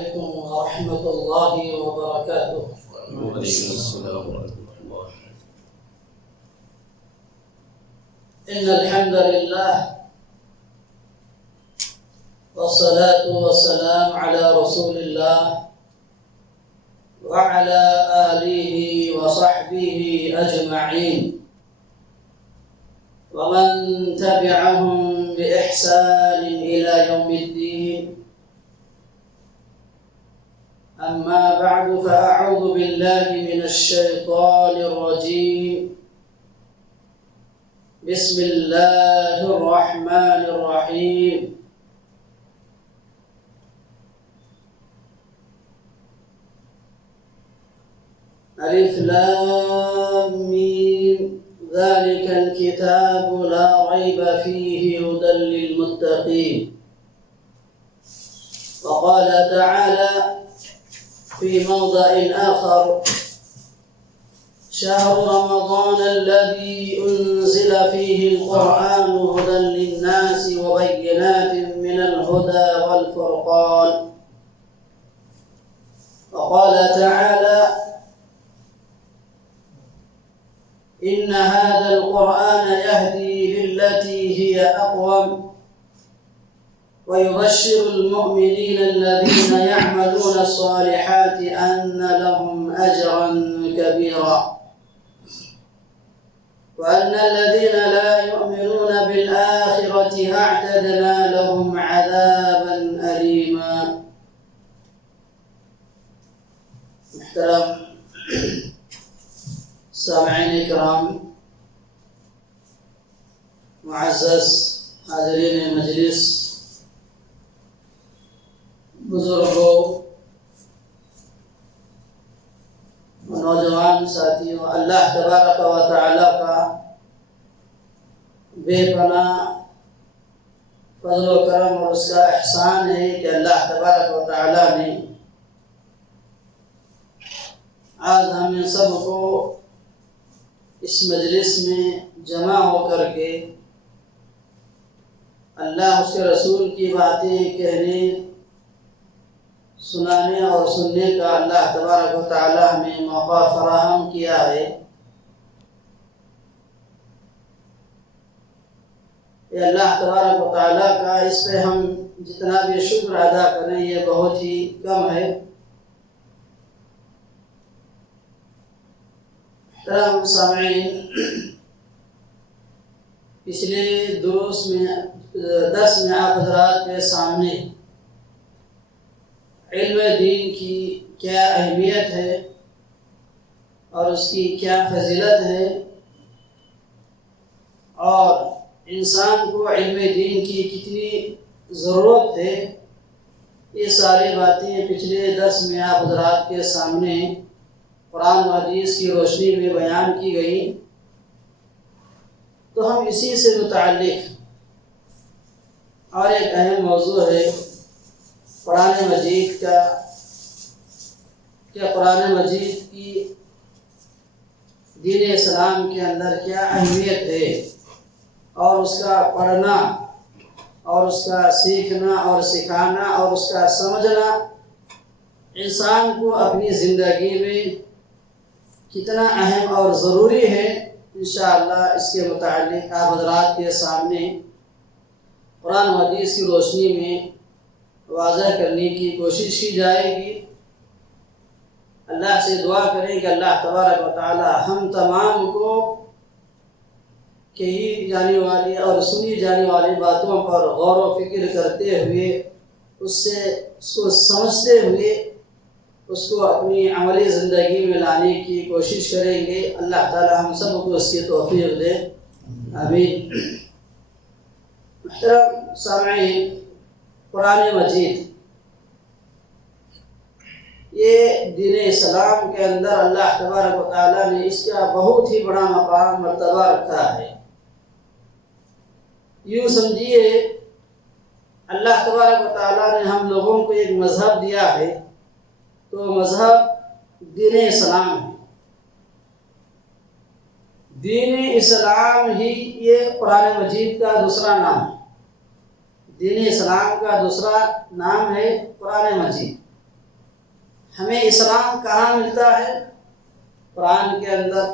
عليكم ورحمة الله وبركاته. وعليكم السلام ورحمة الله. إن الحمد لله والصلاة والسلام على رسول الله وعلى آله وصحبه أجمعين ومن تبعهم بإحسان إلى يوم الدين. أما بعد فأعوذ بالله من الشيطان الرجيم. بسم الله الرحمن الرحيم. ألف لام ميم ذلك الكتاب لا ريب فيه هدى للمتقين. وقال تعالى في موضع آخر: شهر رمضان الذي أنزل فيه القرآن هدى للناس وبينات من الهدى والفرقان. وقال تعالى: إن هذا القرآن يهدي للتي هي أقوم ويبشر المؤمنين الذين يعملون الصالحات أن لهم أجرا كبيرا وأن الذين لا يؤمنون بالآخرة أعتدنا لهم عذابا أليما. محترم سامعین اکرام، معزز حاضرین مجلس، بزرگوں، نوجوان ساتھیوں، اللہ تبارک و تعالی کا بے پناہ فضل و کرم اور اس کا احسان ہے کہ اللہ تبارک و تعالی نے آج ہم سب کو اس مجلس میں جمع ہو کر کے اللہ اس کے رسول کی باتیں کہنے، سنانے اور سننے کا اللہ تبارک و تعالی ہمیں موقع فراہم کیا ہے۔ یہ اللہ تبارک و تعالی کا اس پہ ہم جتنا بھی شکر ادا کریں یہ بہت ہی کم ہے۔ محترم سامعین، پچھلے درس میں آپ حضرات کے سامنے علم دین کی کیا اہمیت ہے اور اس کی کیا فضیلت ہے اور انسان کو علم دین کی کتنی ضرورت ہے، یہ ساری باتیں پچھلے درس میں آپ حضرات کے سامنے قرآن و حدیث کی روشنی میں بیان کی گئی۔ تو ہم اسی سے متعلق اور ایک اہم موضوع ہے قرآن مجید کا، کہ قرآن مجید کی دین اسلام کے اندر کیا اہمیت ہے اور اس کا پڑھنا اور اس کا سیکھنا اور سکھانا اور اس کا سمجھنا انسان کو اپنی زندگی میں کتنا اہم اور ضروری ہے۔ انشاءاللہ اس کے متعلق آپ حضرات کے سامنے قرآن و حدیث کی روشنی میں واضح کرنے کی کوشش کی جائے گی۔ اللہ سے دعا کریں کہ اللہ تبارک و تعالی ہم تمام کو کہی جانے والی اور سنی جانے والی باتوں پر غور و فکر کرتے ہوئے اس کو سمجھتے ہوئے اس کو اپنی عملی زندگی میں لانے کی کوشش کریں گے۔ اللہ تعالی ہم سب کو اس کی توفیق دے، آمین۔ محترم سامعین، قرآن مجید یہ دین اسلام کے اندر اللہ تبارک و تعالی نے اس کا بہت ہی بڑا مقام مرتبہ رکھا ہے۔ یوں سمجھیے اللہ تبارک و تعالی نے ہم لوگوں کو ایک مذہب دیا ہے، تو مذہب دین اسلام ہے۔ دین اسلام ہی یہ قرآن مجید کا دوسرا نام ہے۔ دین اسلام کا دوسرا نام ہے قرآن مجید۔ ہمیں اسلام کہاں ملتا ہے؟ قرآن کے اندر۔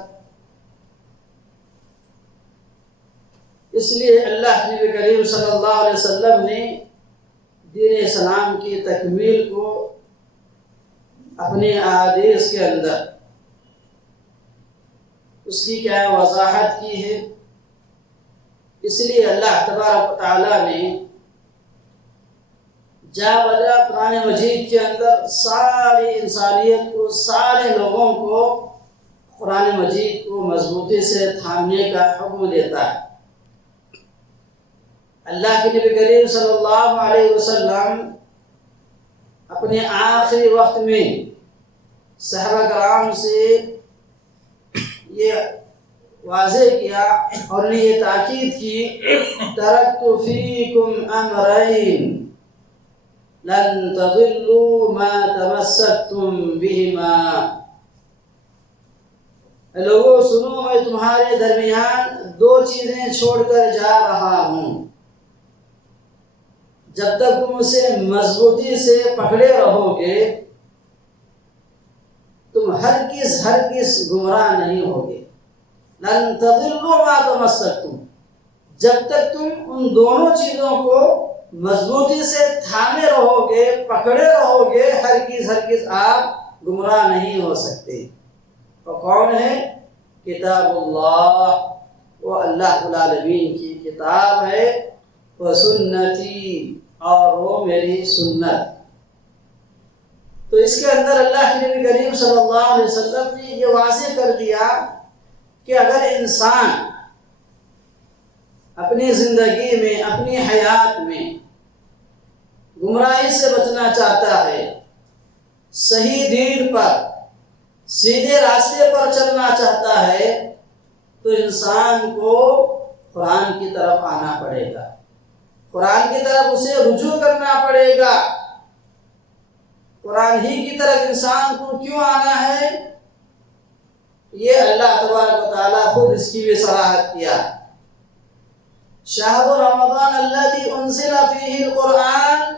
اس لیے اللہ کے نبی کریم صلی اللہ علیہ وسلم نے دین اسلام کی تکمیل کو اپنے احادیث کے اندر اس کی کیا وضاحت کی ہے۔ اس لیے اللہ تبارک و تعالیٰ نے جا بجا قرآن مجید کے اندر ساری انسانیت کو، سارے لوگوں کو قرآن مجید کو مضبوطی سے تھامنے کا حکم دیتا ہے۔ اللہ کے نبی کریم صلی اللہ علیہ وسلم اپنے آخری وقت میں صحابہ کرام سے یہ واضح کیا اور نے یہ تاکید کی، ترکت فیکم امرین لن تضلوا ما تمسکتم بہما۔ لوگوں سنو، میں تمہارے درمیان دو چیزیں چھوڑ کر جا رہا ہوں، جب تک تم اسے مضبوطی سے پکڑے رہو گے تم ہرگز گمراہ نہیں ہوگے۔ لن تضلوا ما تمسکتم، جب تک تم ان دونوں چیزوں کو مضبوطی سے تھامے رہو گے، پکڑے رہو گے، ہرگز آپ گمراہ نہیں ہو سکتے۔ وہ کون ہے؟ کتاب اللہ، وہ اللہ العالمین کی کتاب ہے، وہ سنتی، اور وہ میری سنت۔ تو اس کے اندر اللہ کے نبی کریم صلی اللہ علیہ وسلم نے یہ واضح کر دیا کہ اگر انسان اپنی زندگی میں، اپنی حیات میں گمراہی سے بچنا چاہتا ہے، صحیح دین پر، سیدھے راستے پر چلنا چاہتا ہے، تو انسان کو قرآن کی طرف آنا پڑے گا، قرآن کی طرف اسے رجوع کرنا پڑے گا۔ قرآن ہی کی طرف انسان کو کیوں آنا ہے؟ یہ اللہ تبارک و تعالیٰ خود اس کی بھی صراحت کیا۔ شہر رمضان الذی انزل فیہ القرآن،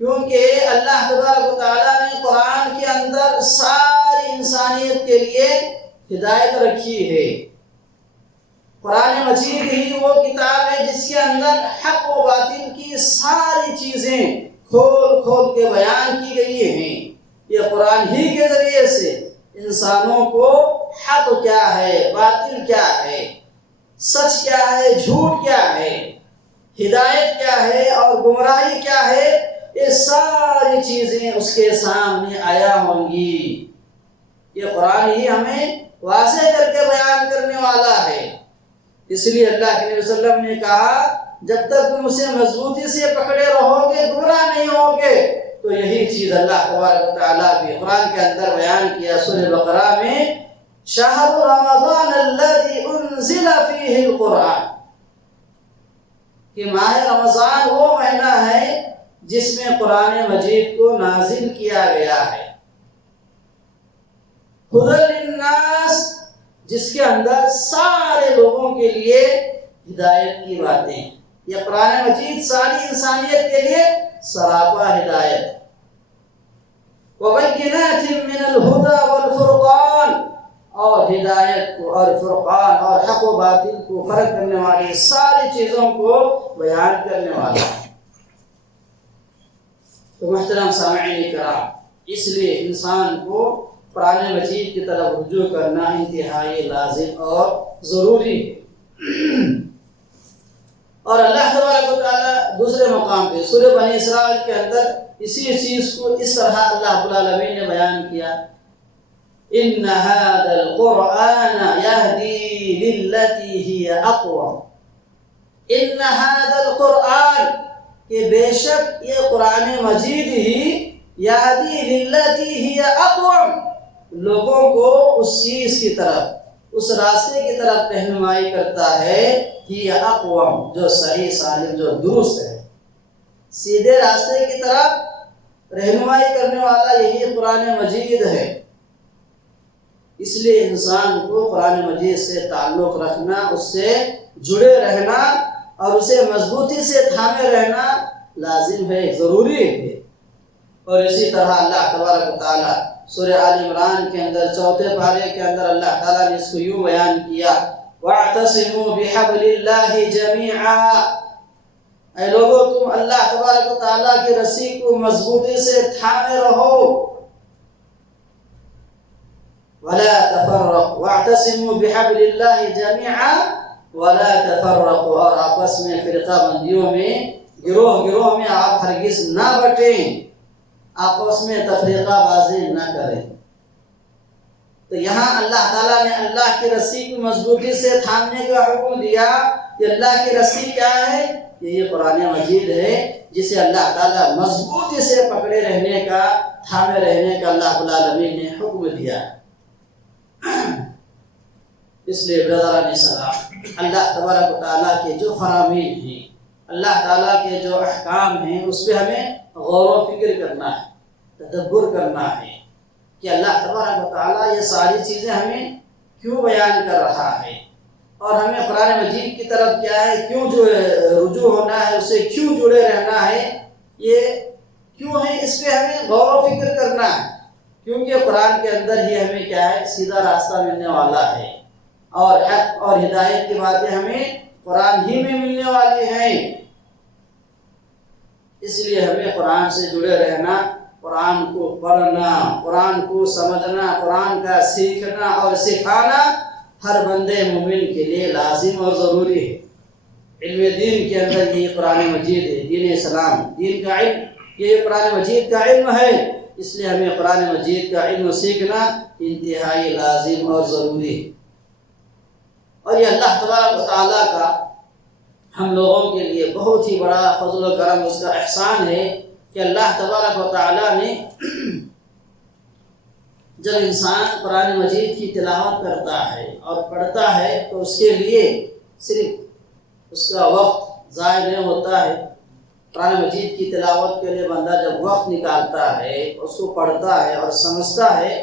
کیونکہ اللہ تبارک و تعالیٰ نے قرآن کے اندر ساری انسانیت کے لیے ہدایت رکھی ہے۔ قرآن مجید ہی وہ کتاب ہے جس کے اندر حق و باطل کی ساری چیزیں کھول کھول کے بیان کی گئی ہیں۔ یہ قرآن ہی کے ذریعے سے انسانوں کو حق کیا ہے، باطل کیا ہے، سچ کیا ہے، جھوٹ کیا ہے، ہدایت کیا ہے اور گمراہی کیا ہے، یہ ساری چیزیں اس کے سامنے آیا ہوں گی۔ یہ قرآن ہی ہمیں واضح کر کے بیان کرنے والا ہے۔ اس لیے اللہ کے نبی صلی اللہ علیہ وسلم نے کہا، جب تک تم اسے مضبوطی سے پکڑے رہو گے، گمراہ نہیں ہوگے۔ تو یہی چیز اللہ تبارک و تعالیٰ بھی قرآن کے اندر بیان کیا سورہ بقرہ میں، شہر رمضان الذی انزل فیہ القرآن، کہ ماہ رمضان وہ مہینہ ہے جس میں قرآن مجید کو نازل کیا گیا ہے، ہدی للناس، جس کے اندر سارے لوگوں کے لیے ہدایت کی باتیں۔ یہ قرآن مجید ساری انسانیت کے لیے سراپا ہدایت۔ وَبَيِّنَاتٍ مِّنَ الْهُدَى وَالْفُرْقَانِ، اور ہدایت کو اور فرقان اور حق و باطل کو فرق کرنے والی ساری چیزوں کو بیان کرنے والا ہے۔ تو محترم سامعین کرام، اس لیے انسان کو قرآن مجید کی طرف رجوع کرنا انتہائی لازم اور ضروری ہے۔ اور اللہ تبارک و تعالیٰ دوسرے مقام پہ سورہ بنی اسرائیل کے اندر اسی چیز کو اس طرح اللہ رب العالمین نے بیان کیا، ان هذا القرآن يهدي للتي هي اقوم، ان هذا القرآن، کہ بے شک یہ قرآن مجید ہی یہدی للتی ہی اقوم، لوگوں کو اس چیز کی طرف، اس راستے کی طرف رہنمائی کرتا ہے، ہی اقوم، جو صحیح سالم، جو درست ہے، سیدھے راستے کی طرف رہنمائی کرنے والا یہی قرآن مجید ہے۔ اس لیے انسان کو قرآن مجید سے تعلق رکھنا، اس سے جڑے رہنا اور اسے مضبوطی سے تھامے رہنا لازم ہے، ضروری ہے۔ اور اسی طرح اللہ تبارک و تعالیٰ سورہ آل عمران کے اندر 4 پارے کے اندر اللہ تعالیٰ نے اس کو یوں بیان کیا وَاعْتَصِمُوا بِحَبْلِ اللَّهِ جَمِيعًا، اے لوگو تم اللہ تبارک و تعالیٰ کی رسی کو مضبوطی سے تھامے رہو، وَلَا تَفَرَّقُوا وَاعْتَصِمُوا بِحَبْلِ اللَّهِ جَمِيعًا وَلَا تَفَرَّقُوا، اور آپس میں فرقہ بندیوں میں گروہ میں آپ ہرگز نہ بٹیں، آپس میں تفریقہ بازی نہ کریں۔ تو یہاں اللہ تعالیٰ نے اللہ کی رسی کو مضبوطی سے تھامنے کا حکم دیا کہ اللہ کی رسی کیا ہے؟ یہ قرآن مجید ہے جسے اللہ تعالیٰ مضبوطی سے پکڑے رہنے کا، تھامے رہنے کا اللہ رب العالمین نے حکم دیا۔ اس لیے برادران اسلام، اللہ تبارک و تعالیٰ کے جو فرامین ہیں، اللہ تعالیٰ کے جو احکام ہیں، اس پہ ہمیں غور و فکر کرنا ہے، تدبر کرنا ہے کہ اللہ تبارک و تعالیٰ یہ ساری چیزیں ہمیں کیوں بیان کر رہا ہے، اور ہمیں قرآن مجید کی طرف کیا ہے کیوں جو رجوع ہونا ہے، اسے کیوں جڑے رہنا ہے، یہ کیوں ہے، اس پہ ہمیں غور و فکر کرنا ہے، کیونکہ قرآن کے اندر ہی ہمیں کیا ہے سیدھا راستہ ملنے والا ہے، اور حق اور ہدایت کی باتیں ہمیں قرآن ہی میں ملنے والی ہیں۔ اس لیے ہمیں قرآن سے جڑے رہنا، قرآن کو پڑھنا، قرآن کو سمجھنا، قرآن کا سیکھنا اور سکھانا ہر بندے مومن کے لیے لازم اور ضروری ہے۔ علم دین کے اندر یہ قرآن مجید ہے، دین اسلام، دین کا علم، یہ قرآن مجید کا علم ہے، اس لیے ہمیں قرآن مجید کا علم سیکھنا انتہائی لازم اور ضروری ہے۔ اور یہ اللہ تبارک و تعالیٰ کا ہم لوگوں کے لیے بہت ہی بڑا فضل و کرم، اس کا احسان ہے کہ اللہ تبارک و تعالیٰ نے جب انسان قرآن مجید کی تلاوت کرتا ہے اور پڑھتا ہے تو اس کے لیے صرف اس کا وقت ضائع نہیں ہوتا ہے۔ قرآن مجید کی تلاوت کے لیے بندہ جب وقت نکالتا ہے، اس کو پڑھتا ہے اور سمجھتا ہے،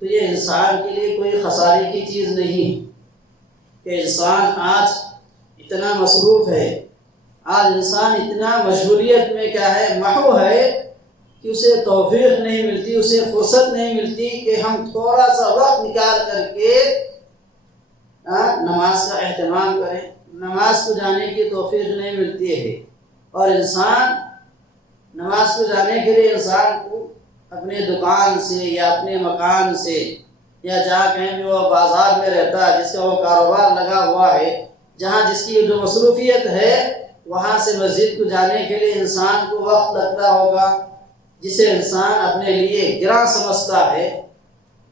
تو یہ انسان کے لیے کوئی خسارے کی چیز نہیں کہ انسان آج اتنا مصروف ہے، آج انسان اتنا مشغولیت میں کیا ہے محو ہے کہ اسے توفیق نہیں ملتی، اسے فرصت نہیں ملتی کہ ہم تھوڑا سا وقت نکال کر کے نماز کا اہتمام کریں، نماز کو جانے کی توفیق نہیں ملتی ہے۔ اور انسان نماز کو جانے کے لیے انسان کو اپنے دکان سے یا اپنے مکان سے یا جہاں کہیں بھی وہ بازار میں رہتا ہے، جس کا وہ کاروبار لگا ہوا ہے، جہاں جس کی جو مصروفیت ہے، وہاں سے مسجد کو جانے کے لیے انسان کو وقت لگتا ہوگا، جسے انسان اپنے لیے گراں سمجھتا ہے،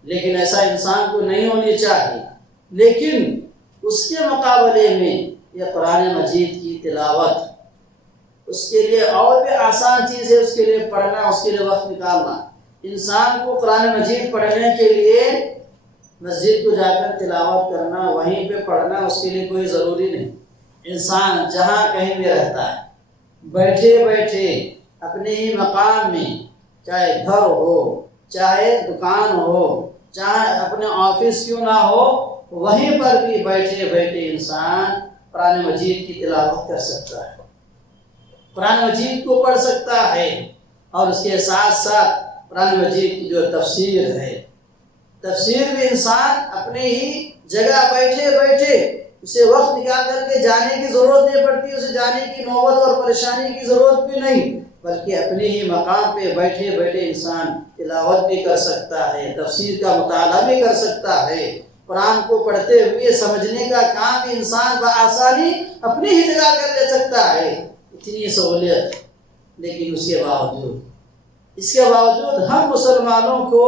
لیکن ایسا انسان کو نہیں ہونی چاہیے۔ لیکن اس کے مقابلے میں یہ قرآن مجید کی تلاوت اس کے لیے اور بھی آسان چیز ہے، اس کے لیے پڑھنا، اس کے لیے وقت نکالنا۔ انسان کو قرآن مجید پڑھنے کے لیے مسجد کو جا کر تلاوت کرنا، وہیں پہ پڑھنا، اس کے لیے کوئی ضروری نہیں۔ انسان جہاں کہیں بھی رہتا ہے، بیٹھے بیٹھے اپنے ہی مقام میں، چاہے گھر ہو، چاہے دکان ہو، چاہے اپنے آفس کیوں نہ ہو، وہیں پر بھی بیٹھے بیٹھے انسان قرآن مجید کی تلاوت کر سکتا ہے، قرآن مجید کو پڑھ سکتا ہے۔ اور اس کے ساتھ ساتھ قرآن مجید کی جو تفسیر ہے، تفسیر بھی انسان اپنے ہی جگہ بیٹھے بیٹھے، اسے وقت نکال کر کے جانے کی ضرورت نہیں پڑتی، اسے جانے کی نوبت اور پریشانی کی ضرورت بھی نہیں، بلکہ اپنے ہی مقام پہ بیٹھے بیٹھے انسان تلاوت بھی کر سکتا ہے، تفسیر کا مطالعہ بھی کر سکتا ہے، قرآن کو پڑھتے ہوئے سمجھنے کا کام بھی انسان بآسانی اپنی ہی جگہ کر لے سکتا ہے۔ اتنی سہولیت، لیکن اس کے باوجود ہم مسلمانوں کو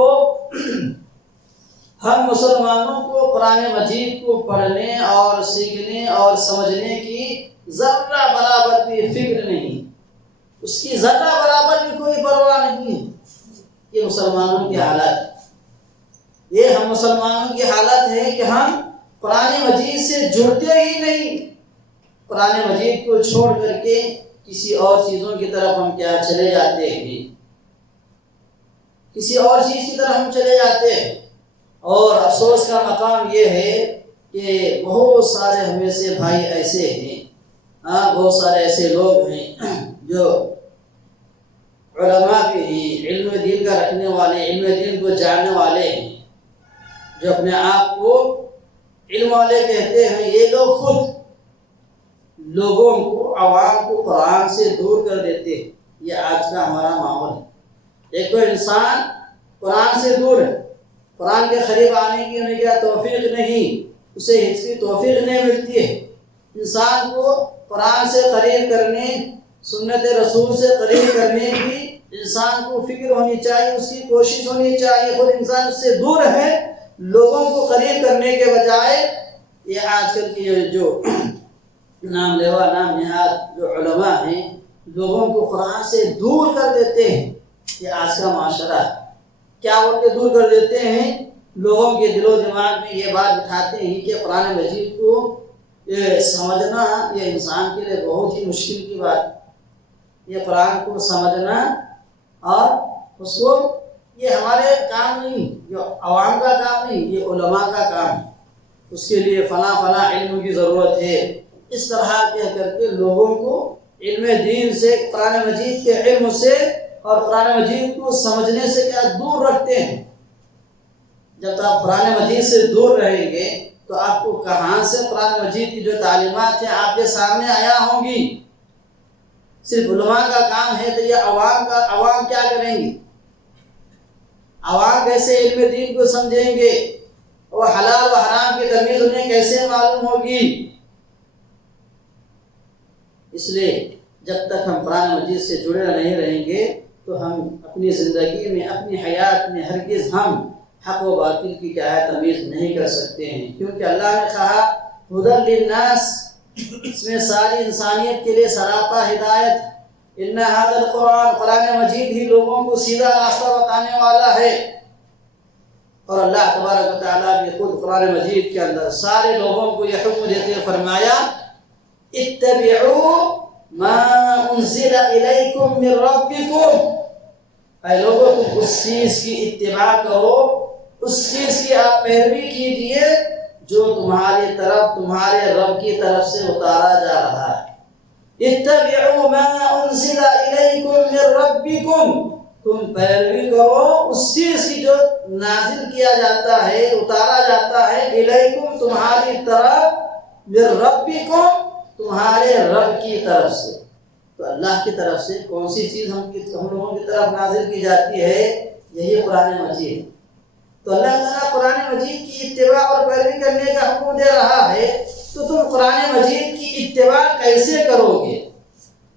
قرآن مجید کو پڑھنے اور سیکھنے اور سمجھنے کی ذرہ برابر بھی فکر نہیں، اس کی ذرہ برابر بھی کوئی پرواہ نہیں۔ یہ مسلمانوں کی حالت ہے، یہ ہم مسلمانوں کی حالت ہے کہ ہم قرآن مجید سے جڑتے ہی نہیں، قرآن مجید کو چھوڑ کر کے کسی اور چیزوں کی طرف ہم کیا چلے جاتے ہیں، کسی اور چیز کی طرف ہم چلے جاتے ہیں۔ اور افسوس کا مقام یہ ہے کہ بہت سارے ہمیں سے بھائی ایسے ہیں، بہت سارے ایسے لوگ ہیں جو علماء بھی ہیں، علم رکھنے والے، علم دین کو جاننے والے ہیں، جو اپنے آپ کو علم والے کہتے ہیں، یہ لوگ خود لوگوں کو، عوام کو قرآن سے دور کر دیتے ہیں۔ یہ آج کا ہمارا ماحول ہے۔ ایک تو انسان قرآن سے دور ہے، قرآن کے قریب آنے کی انہیں کیا توفیق نہیں، اسے اس کی توفیق نہیں ملتی ہے۔ انسان کو قرآن سے قریب کرنے، سنت رسول سے قریب کرنے کی انسان کو فکر ہونی چاہیے، اس کی کوشش ہونی چاہیے۔ خود انسان اس سے دور ہے، لوگوں کو قریب کرنے کے بجائے یہ آج کل کی جو نام لیوا نام نہاد جو علماء ہیں، لوگوں کو قرآن سے دور کر دیتے ہیں۔ یہ آج کا معاشرہ ہے۔ کیا بول کے دور کر دیتے ہیں؟ لوگوں کے دل و دماغ میں یہ بات بٹھاتے ہیں کہ قرآن مجید کو سمجھنا یہ انسان کے لیے بہت ہی مشکل کی بات ہے۔ یہ قرآن کو سمجھنا اور اس کو، یہ ہمارے کام نہیں، یہ عوام کا کام نہیں، یہ علماء کا کام ہے۔ اس کے لیے فلاں علم کی ضرورت ہے۔ اس طرح کہہ کر کے لوگوں کو علم دین سے، قرآن مجید کے علم سے اور قرآن مجید کو سمجھنے سے کیا دور رکھتے ہیں۔ جب تک آپ قرآن مجید سے دور رہیں گے تو آپ کو کہاں سے قرآن مجید کی جو تعلیمات ہیں آپ کے سامنے آیا ہوں گی۔ صرف علماء کا کام ہے تو یہ عوام کیا کریں گے؟ عوام کیسے علم دین کو سمجھیں گے؟ اور حلال و حرام کی تمیز انہیں کیسے معلوم ہوگی؟ اس لیے جب تک ہم قرآن مجید سے جڑے نہیں رہیں گے تو ہم اپنی زندگی میں، اپنی حیات میں ہرگز ہم حق و باطل کی کیا ہے تمیز نہیں کر سکتے ہیں۔ کیونکہ اللہ نے کہا ہدی للناس، اس میں ساری انسانیت کے لیے سراپا ہدایت۔ ان ھذا القرآن، قرآن مجید ہی لوگوں کو سیدھا راستہ بتانے والا ہے۔ اور اللہ تبارک و تعالیٰ بھی خود قرآن مجید کے اندر سارے لوگوں کو یہ حکم دیتے فرمایا اتبعوا ما انزل الیکم من ربکم، اے لوگوں تم اس چیز کی اتباع کرو، اس چیز کی آپ پیروی کیجئے جو تمہاری طرف، تمہارے رب کی طرف سے اتارا جا رہا ہے۔ اتبعوا ما انزل الیکم من ربکم، تم پیروی کرو اس چیز کی جو نازل کیا جاتا ہے، اتارا جاتا ہے، الیکم تمہاری طرف، من ربکم تمہارے رب کی طرف سے۔ تو اللہ کی طرف سے کون سی چیز ہم لوگوں کی طرف نازل کی جاتی ہے؟ یہی قرآن مجید۔ تو اللہ تعالیٰ قرآن مجید کی اتباع اور پیروی کرنے کا حکم دے رہا ہے، تو تم قرآن مجید کی اتباع کیسے کرو گے؟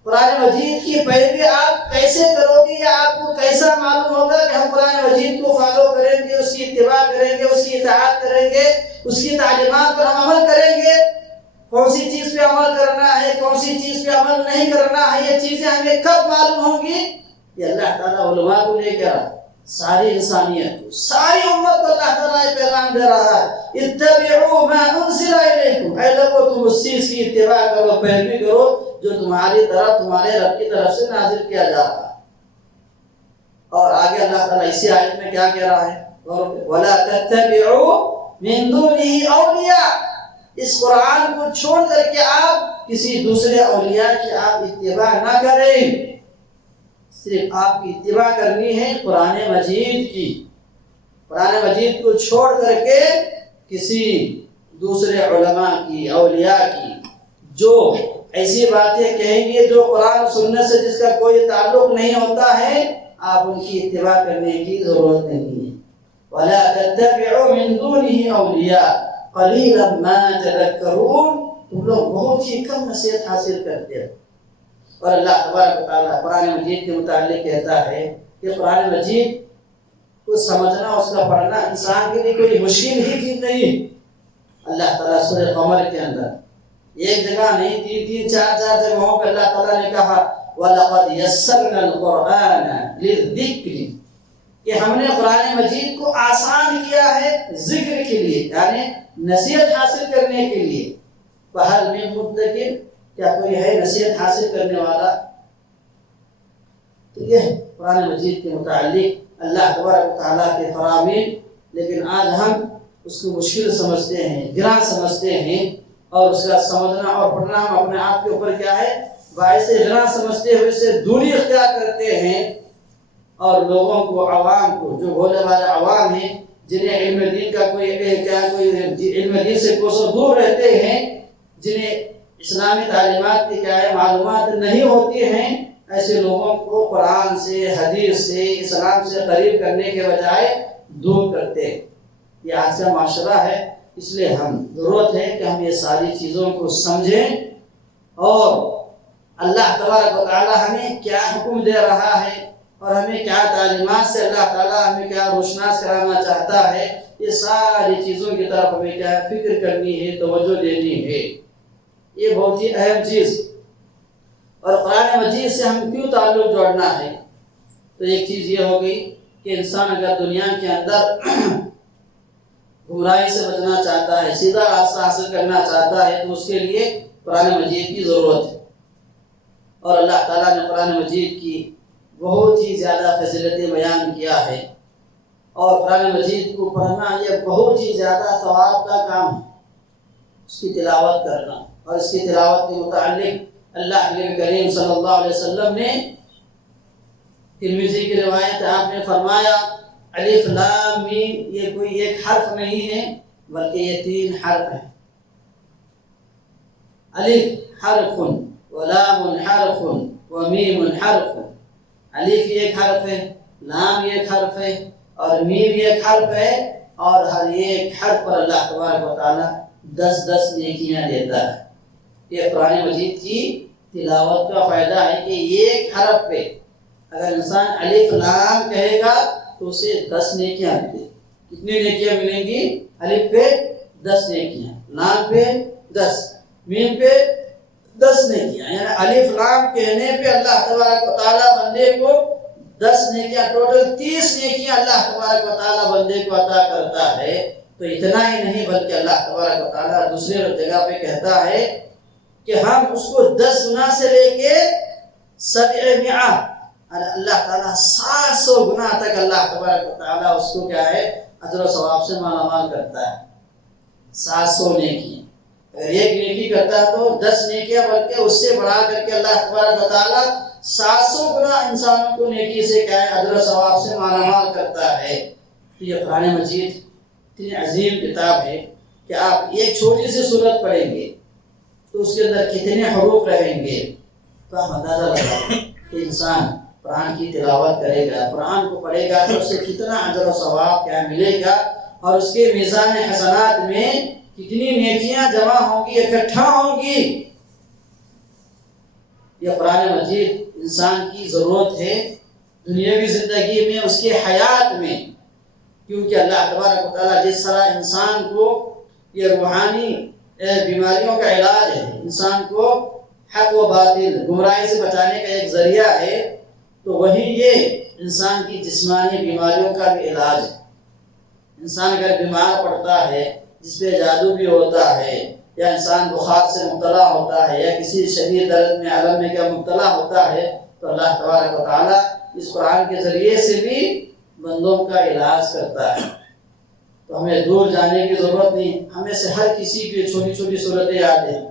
قرآن مجید کی پیروی آپ کیسے کرو گے؟ یا آپ کو کیسا معلوم ہوگا کہ ہم قرآن مجید کو فالو کریں گے، اس کی اتباع کریں گے، اس کی اطاعت کریں گے، اس کی تعلیمات پر ہم عمل کریں گے؟ کون سی چیز پہ عمل کرنا ہے، کون سی چیز پہ عمل نہیں کرنا ہے، یہ چیزیں ہمیں کب معلوم ہوں گی؟ یہ اللہ تعالیٰ علماء کو لے کر ساری انسانیت کو، ساری امت کو اللہ تعالیٰ یہ پیغام دے رہا ہے اتبعوا ما انزل الیکم، اے لوگو تم اس چیز کی اتباع کرو، پیروی کرو جو تمہاری طرف، تمہارے رب کی طرف سے نازل کیا جا رہا ہے۔ اور آگے اللہ تعالیٰ اسی آیت میں کیا کہہ رہا ہے؟ وَلَا تَتَّبِعُوا مِن دُونِهِ أَوْلِيَاءَ، اس قرآن کو چھوڑ کر کے آپ کسی دوسرے اولیاء کی آپ اتباع نہ کریں۔ صرف آپ کی اتباع کرنی ہے قرآن مجید کی۔ قرآن مجید کو چھوڑ کر کے کسی دوسرے علماء کی، اولیاء کی، جو ایسی باتیں کہیں گے جو قرآن و سنت سے جس کا کوئی تعلق نہیں ہوتا ہے، آپ ان کی اتباع کرنے کی ضرورت نہیں ہے۔ وَلَا تَتَّبِعُوا مِن دُونِهِ أَوْلِيَاءَ قَلِيلًا مَا تَذَكَّرُونَ، تم لوگ بہت ہی کم نصیحت حاصل کرتے ہو۔ اور اللہ تبارک و تعالیٰ قرآن مجید کے متعلق کہتا ہے کہ قرآن مجید کو سمجھنا، اس کا پڑھنا انسان کے لیے کوئی مشکل ہی چیز نہیں۔ اللہ تعالیٰ سورہ قمر کے اندر ایک جگہ نہیں، تین چار جگہوں پہ اللہ تعالیٰ نے کہا وَلَقَدْ يَسَّرْنَا الْقُرْآنَ لِلذِّكْرِ، کہ ہم نے قرآن مجید کو آسان کیا ہے ذکر کے لیے، یعنی نصیحت حاصل کرنے کے لیے۔ فَهَلْ مِن مُدَّكِرٍ، کیا کوئی ہے نصیحت حاصل کرنے والا؟ تو یہ قرآن مجید کے متعلق اللہ تبارک و تعالیٰ کے فرامین، لیکن آج ہم اس کو مشکل سمجھتے ہیں، گراں سمجھتے ہیں، اور اس کا سمجھنا اور پڑھنا ہم اپنے آپ کے اوپر کیا ہے باعث گراں سمجھتے ہوئے سے دوری اختیار کرتے ہیں، اور لوگوں کو، عوام کو، جو بھولے والے عوام ہیں جنہیں علم دین کا کوئی علم دین سے کوسوں دور رہتے ہیں، جنہیں اسلامی تعلیمات کی کیا ہے معلومات نہیں ہوتی ہیں، ایسے لوگوں کو قرآن سے، حدیث سے، اسلام سے قریب کرنے کے بجائے دور کرتے ہیں۔ یہ آج کا معاشرہ ہے، اس لیے ہم ضرورت ہے کہ ہم یہ ساری چیزوں کو سمجھیں اور اللہ تبارک و تعالی ہمیں کیا حکم دے رہا ہے اور ہمیں کیا تعلیمات سے اللہ تعالیٰ ہمیں کیا روشناس کرانا چاہتا ہے، یہ ساری چیزوں کی طرف ہمیں کیا فکر کرنی ہے، توجہ دینی ہے۔ یہ بہت ہی اہم چیز۔ اور قرآن مجید سے ہم کیوں تعلق جوڑنا ہے؟ تو ایک چیز یہ ہوگی کہ انسان اگر دنیا کے اندر گمراہی سے بچنا چاہتا ہے، سیدھا راستہ حاصل کرنا چاہتا ہے، تو اس کے لیے قرآن مجید کی ضرورت ہے۔ اور اللہ تعالیٰ نے قرآن مجید کی بہت ہی زیادہ فضیلتیں بیان کیا ہے، اور قرآن مجید کو پڑھنا یہ بہت ہی زیادہ ثواب کا کام ہے، اس کی تلاوت کرنا۔ اور اس کی تلاوت کے متعلق اللہ کے کریم صلی اللہ علیہ وسلم نے ترمذی کی روایت ہے، آپ نے فرمایا الف لام میم یہ کوئی ایک حرف نہیں ہے بلکہ یہ 3 حرف ہیں۔ الف حرف ولام حرف ومیم حرف۔ الف ایک حرف ہے، لام ایک حرف ہے اور میم ایک حرف ہے، اور ہر ایک حرف پر اللہ تبارک و تعالی 10 نیکیاں دیتا ہے۔ یہ قرآن مجید کی تلاوت کا فائدہ ہے کہ ایک حرف پہ اگر انسان الف لام کہے گا تو اسے 10 نیکیاں ملیں گی۔ کتنی نیکیاں ملیں گی؟ الف پہ 10 نیکیاں، لام پہ 10، میم پہ 10 نیکیاں۔ یعنی الف لام کہنے پہ اللہ تبارک و تعالیٰ بندے کو 10 نیکیاں، ٹوٹل 30 نیکیاں اللہ تبارک و تعالیٰ بندے کو عطا کرتا ہے۔ تو اتنا ہی نہیں بلکہ اللہ تبارک و تعالیٰ دوسرے جگہ پہ کہتا ہے کہ ہم اس کو 10 گنا سے لے کے 700، اللہ تعالیٰ 700 گنا تک اللہ تبارک و تعالیٰ اس کو کیا ہے اجر و ثواب سے مالا مال کرتا ہے۔ 700 نیکی، اگر ایک نیکی کرتا ہے تو 10 نیکیاں، بلکہ اس سے بڑھا کر کے اللہ تبارک و تعالیٰ 700 گنا انسانوں کو نیکی سے کیا ہے اجر و ثواب سے مالا مال کرتا ہے۔ تو یہ قرآن مجید اتنی عظیم کتاب ہے کہ آپ ایک چھوٹی سی سورت پڑھیں گے تو اس کے اندر کتنے حروف رہیں گے، تو آپ اندازہ لگائیں کہ انسان قرآن کی تلاوت کرے گا، قرآن کو پڑھے گا تو اس سے کتنا اجر و ثواب کیا ملے گا، اور اس کے میزان حسنات میں کتنی نیکیاں جمع ہوں گی، اکٹھا ہوں گی۔ یہ قرآن مجید انسان کی ضرورت ہے دنیاوی زندگی میں، اس کی حیات میں، کیونکہ اللہ تبارک و تعالیٰ جس طرح انسان کو یہ روحانی بیماریوں کا علاج ہے، انسان کو حق و باطل گمراہی سے بچانے کا ایک ذریعہ ہے، تو وہی یہ انسان کی جسمانی بیماریوں کا بھی علاج ہے۔ انسان اگر بیمار پڑتا ہے، جس پہ جادو بھی ہوتا ہے، یا انسان بخار سے مبتلا ہوتا ہے، یا کسی شدید درد میں علم میں کیا مبتلا ہوتا ہے، تو اللہ تبارک و تعالیٰ اس قرآن کے ذریعے سے بھی بندوں کا علاج کرتا ہے۔ تو ہمیں دور جانے کی ضرورت نہیں، ہمیں سے ہر کسی کی چھوٹی چھوٹی صورتیں یاد ہیں۔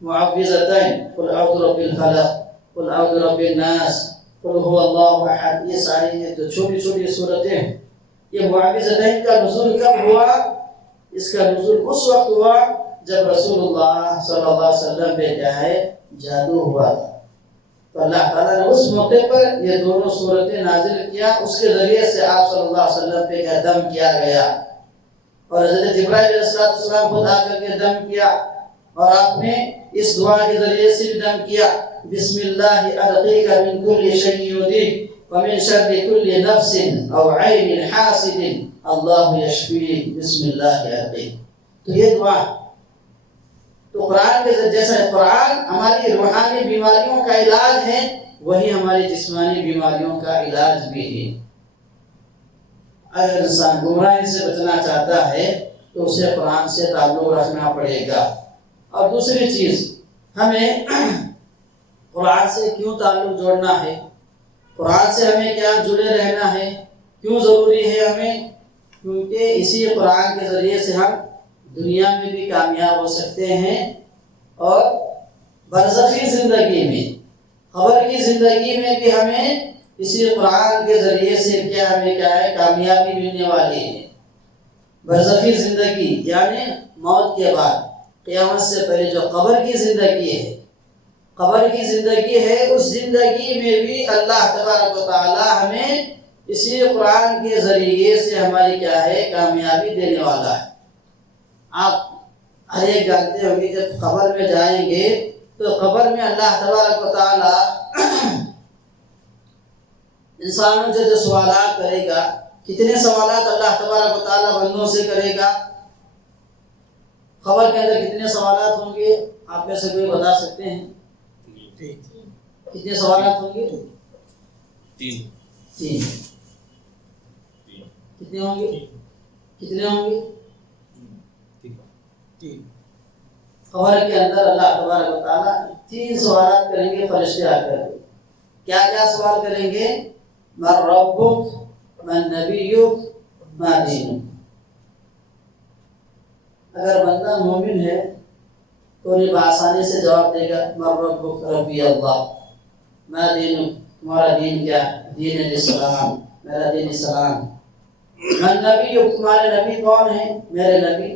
معوذتین، قل اعوذ برب الفلق، قل اعوذ برب الناس، قل هو اللہ احد، یہ ساری جو چھوٹی چھوٹی صورتیں ہیں، یہ معوذتین کا نزول کب ہوا؟ اس کا نزول اس وقت ہوا جب رسول اللہ صلی اللہ علیہ وسلم پہ کیا ہے جادو ہوا تھا، تو اللہ تعالیٰ نے اس موقع پر یہ دونوں صورتیں نازل کیا، اس کے ذریعے سے آپ صلی اللہ علیہ وسلم پہ کیا دم کیا گیا، اور حضرت جبرائیل علیہ السلام خود آ کر کے دم کیا، اور آپ نے اس دعا کے ذریعے سے بھی دم کیا، بسم اللہ ارقیک من کل شیء یؤذیک ومن شر کل نفس او عین حاسد اللہ یشفیک بسم اللہ ارقیک۔ تو یہ دعا، تو قرآن کے جیسا قرآن ہماری روحانی بیماریوں کا علاج ہے، وہی ہماری جسمانی بیماریوں کا علاج بھی ہے۔ اگر انسان گمراہی سے بچنا چاہتا ہے تو اسے قرآن سے تعلق رکھنا پڑے گا۔ اور دوسری چیز، ہمیں قرآن سے کیوں تعلق جوڑنا ہے، قرآن سے ہمیں کیا جڑے رہنا ہے، کیوں ضروری ہے ہمیں؟ کیونکہ اسی قرآن کے ذریعے سے ہم دنیا میں بھی کامیاب ہو سکتے ہیں، اور برزخی زندگی میں، قبر کی زندگی میں بھی ہمیں اسی قرآن کے ذریعے سے کیا ہمیں کیا ہے کامیابی ملنے والی ہے۔ برزخی زندگی یعنی موت کے بعد، قیامت سے پہلے جو قبر کی زندگی ہے، قبر کی زندگی ہے، اس زندگی میں بھی اللہ تبارک و تعالی ہمیں اسی قرآن کے ذریعے سے ہماری کیا ہے کامیابی دینے والا ہے۔ آپ ہر ایک جانتے ہوں گے جب قبر میں جائیں گے تو قبر میں اللہ تبارک و تعالی انسانوں سے جو سوالات کرے گا، کتنے سوالات اللہ تبارک و تعالی بندوں سے کرے گا؟ قبر کے اندر کتنے سوالات ہوں گے؟ آپ میں سے کوئی بتا سکتے ہیں کتنے سوالات ہوں گے؟ تین۔ کتنے ہوں گے؟ قبر کے اندر اللہ تبارک و تعالی 3 سوالات کریں گے فرشتے آ کر کے۔ کیا کیا سوال کریں گے؟ من ربک، من نبیک، ما دینک۔ اگر بندہ مومن ہے تو انہیں بآسانی سے جواب دے گا من ربک، ربی اللہ، ما دینک، تمہارا دین کیا ہے؟ دین الاسلام، میرا دین اسلام۔ من نبیک، تمہارے نبی کون ہیں؟ میرے نبی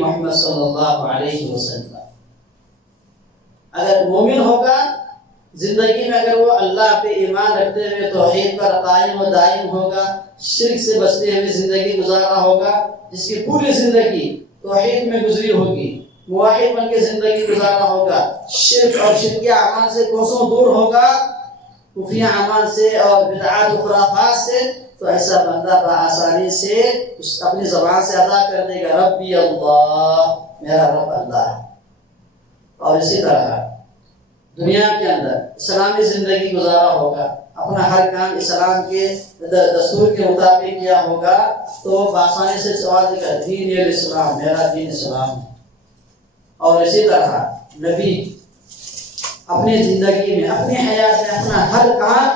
محمد صلی اللہ علیہ وسلم۔ اگر مومن ہوگا زندگی میں، اگر وہ اللہ پہ ایمان رکھتے ہوئے توحید پر قائم و دائم ہوگا، شرک سے بچتے ہوئے زندگی گزارا ہوگا، جس کی پوری زندگی توحید میں گزری ہوگی، موحد بن کے زندگی گزارا ہوگا، شرک اور شرکیہ اعمال سے کوسوں دور ہوگا، کفریہ اعمال سے اور بدعات و خرافات سے، تو ایسا بندہ بآسانی سے اس اپنی زبان سے ادا کر دے گا ربی اللہ، میرا رب اللہ ہے۔ اور اسی طرح دنیا کے اندر اسلامی زندگی گزارا ہوگا، اپنا ہر کام اسلام کے دستور کے مطابق کیا ہوگا، تو بآسانی سے سوال دے گا دین الاسلام، میرا دین اسلام ہے۔ اور اسی طرح نبی اپنی زندگی میں، اپنی حیات میں اپنا ہر کام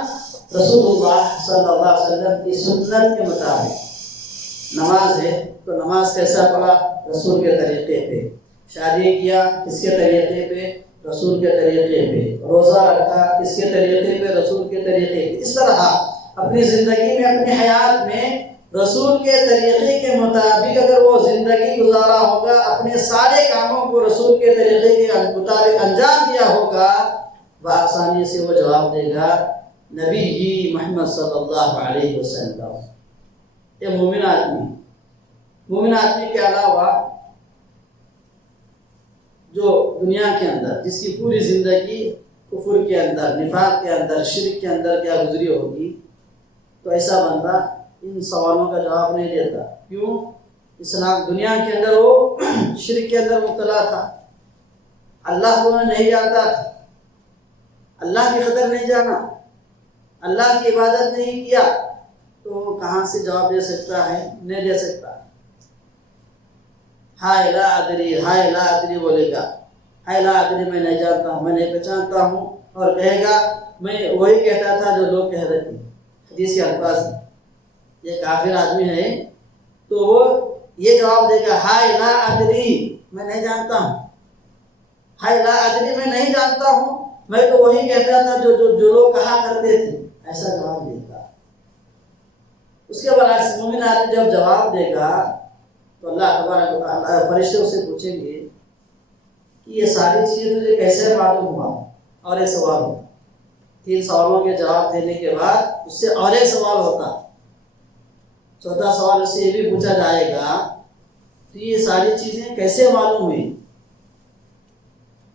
رسول اللہ صلی اللہ علیہ وسلم کی سنت کے مطابق۔ نماز ہے تو نماز کیسا پڑھا؟ رسول کے طریقے پہ۔ شادی کیا کس کے طریقے پہ؟ رسول کے طریقے پہ۔ روزہ رکھا کس کے طریقے پہ؟ رسول کے طریقے پہ۔ اس طرح اپنی زندگی میں، اپنی حیات میں رسول کے طریقے کے مطابق اگر وہ زندگی گزارا ہوگا، اپنے سارے کاموں کو رسول کے طریقے کے مطابق انجام دیا ہوگا، بآسانی سے وہ جواب دے گا نبی محمد صلی اللہ علیہ وسلم۔ یہ مومن آدمی کے علاوہ جو دنیا کے اندر جس کی پوری زندگی کفر کے اندر، نفاق کے اندر، شرک کے اندر کیا گزری ہوگی، تو ایسا بندہ ان سوالوں کا جواب نہیں دیتا۔ کیوں؟ اسلام دنیا کے اندر وہ شرک کے اندر مبتلا تھا، اللہ کو نہیں جانتا تھا، اللہ کی قدر نہیں جانا، اللہ کی عبادت نہیں کیا، تو کہاں سے جواب دے سکتا ہے؟ نہیں دے سکتا۔ ہائے لا ادری بولے گا، ہائے لا ادری میں نہیں جانتا ہوں، میں نہیں پہچانتا ہوں، اور کہے گا میں وہی کہتا تھا جو لوگ کہہ رہے تھے۔ حدیث کے الفاظ، یہ کافر آدمی ہے تو وہ یہ جواب دے گا ہائے لا ادری، میں نہیں جانتا ہوں، ہائے لا ادری میں نہیں جانتا ہوں، میں تو وہی کہتا تھا جو لوگ کہا کرتے تھے، ایسا جواب دیتا۔ اس کے برعکس مومن آدمی جب جواب دے گا تو اللہ تبارک و تعالی فرشتے اس سے پوچھیں گے کہ یہ ساری چیزیں تجھے کیسے معلوم ہوا؟ اور ایک سوال ہوتا، 3 سوالوں کے جواب دینے کے بعد اس سے اور ایک سوال ہوتا، 14 سوال اس سے یہ بھی پوچھا جائے گا کہ یہ ساری چیزیں کیسے معلوم ہوئی؟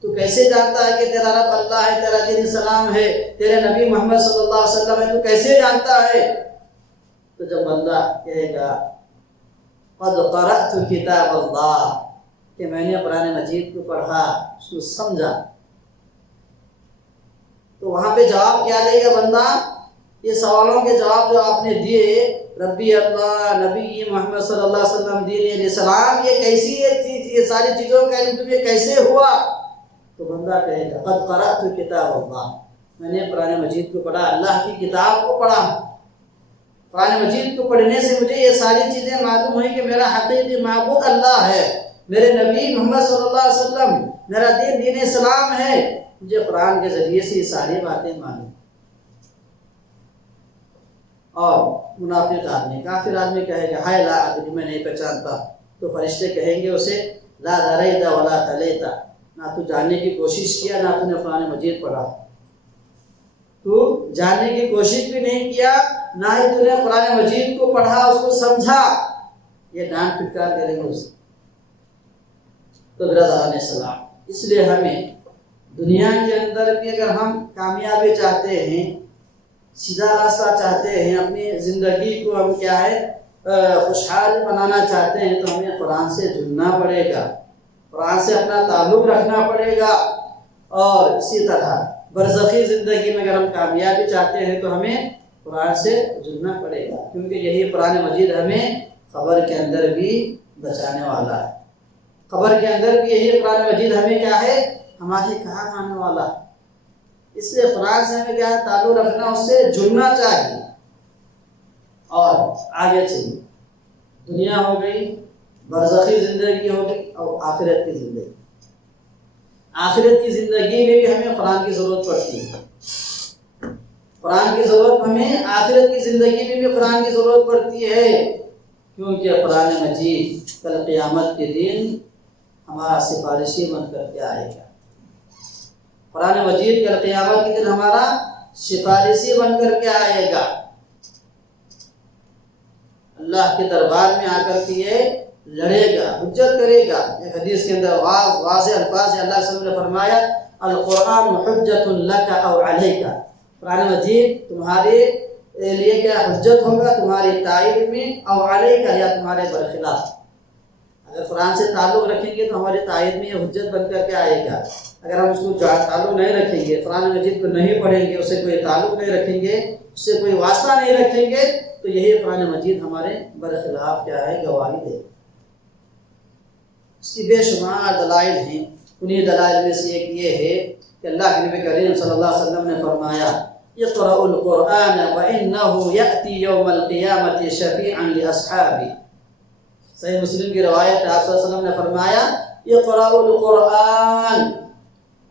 تو کیسے جانتا ہے کہ تیرا رب اللہ ہے، تیرا دین اسلام ہے، تیرے نبی محمد صلی اللہ علیہ وسلم ہے، تو کیسے جانتا ہے؟ تو جب بندہ کہے گا قد قرأت کتاب اللہ، کہ میں نے قرآن مجید کو پڑھا، اس کو سمجھا، تو وہاں پہ جواب کیا دے گا بندہ؟ یہ سوالوں کے جواب جو آپ نے دیے، ربی اللہ، نبی محمد صلی اللہ علیہ وسلم، دین اسلام، یہ کیسی چیز، یہ ساری چیزوں کا علم تمہیں کیسے ہوا؟ تو بندہ کہے گا قد قرأت کتاب اللہ، میں نے قرآن مجید کو پڑھا، اللہ کی کتاب کو پڑھا، قرآن مجید کو پڑھنے سے مجھے یہ ساری چیزیں معلوم ہوئی کہ میرا حقیقی معبود اللہ ہے، میرے نبی محمد صلی اللہ علیہ وسلم، میرا دین اسلام ہے، مجھے قرآن کے ذریعے سے یہ ساری باتیں معلوم۔ اور منافق آدمی، کافر آدمی کہے گا ہائے لا ادری، میں نہیں پہچانتا، تو فرشتے کہیں گے اسے لا دریتا ولا تلیتا، نہ تو جاننے کی کوشش کیا، نہ تو نے قرآن مجید پڑھا، تو جاننے کی کوشش بھی نہیں کیا، نہ ہی تو نے قرآن مجید کو پڑھا، اس کو سمجھا، یہ ڈانٹ پھٹکار کریں گے اسے۔ تو برادران اسلام، اس لیے ہمیں دنیا کے اندر بھی اگر ہم کامیابی چاہتے ہیں، سیدھا راستہ چاہتے ہیں، اپنی زندگی کو ہم کیا ہے خوشحال بنانا چاہتے ہیں، تو ہمیں قرآن سے جڑنا پڑے گا، قرآن سے اپنا تعلق رکھنا پڑے گا۔ اور اسی طرح برزخی زندگی میں اگر ہم کامیابی چاہتے ہیں تو ہمیں قرآن سے جڑنا پڑے گا، کیونکہ یہی قرآن مجید ہمیں قبر کے اندر بھی بچانے والا ہے۔ قبر کے اندر بھی یہی قرآن مجید ہمیں کیا ہے، ہمارے کام آنے والا ہے۔ اس لیے قرآن سے ہمیں کیا ہے، تعلق رکھنا، اس سے جڑنا چاہیے۔ اور آگے چلیے، دنیا ہو گئی، برزخی زندگی ہو گئی، اور آخرت کی زندگی۔ آخرت کی زندگی میں بھی ہمیں قرآن کی ضرورت پڑتی ہے، قرآن کی ضرورت ہمیں آخرت کی زندگی میں بھی قرآن کی ضرورت پڑتی ہے، کیونکہ قرآن مجید کل قیامت کے دن ہمارا سفارشی بن کر کے آئے گا۔ قرآن مجید کل قیامت کے دن ہمارا سفارشی بن کر کے آئے گا، اللہ کے دربار میں آ کر کے یہ لڑے گا، حجت کرے گا۔ ایک حدیث کے اندر واضح الفاظ ہے، اللہ صلی اللہ علیہ وسلم نے فرمایا القرآن حجت لک او علیک، قرآن مجید تمہارے لیے کیا حجت ہوگا، تمہاری تائید میں، او علیک یا تمہارے برخلاف۔ اگر قرآن سے تعلق رکھیں گے تو ہماری تائید میں یہ حجت بن کر کے آئے گا، اگر ہم اس کو تعلق نہیں رکھیں گے، قرآن مجید کو نہیں پڑھیں گے، اس سے کوئی تعلق نہیں رکھیں گے، اس سے کوئی واسطہ نہیں رکھیں گے، تو یہی قرآن مجید ہمارے برخلاف کیا ہے، گواہی دے۔ اس کی بے شمار دلائل ہیں، انہی دلائل میں سے ایک یہ ہے کہ اللہ کے نبی کریم صلی اللہ علیہ وسلم نے فرمایا اقرأوا القرآن فإنه يأتي يوم القیامة شفیعا لأصحابه۔ صحیح مسلم کی روایت ہے، آپ صلی اللہ علیہ وسلم نے فرمایا اقرأوا القرآن،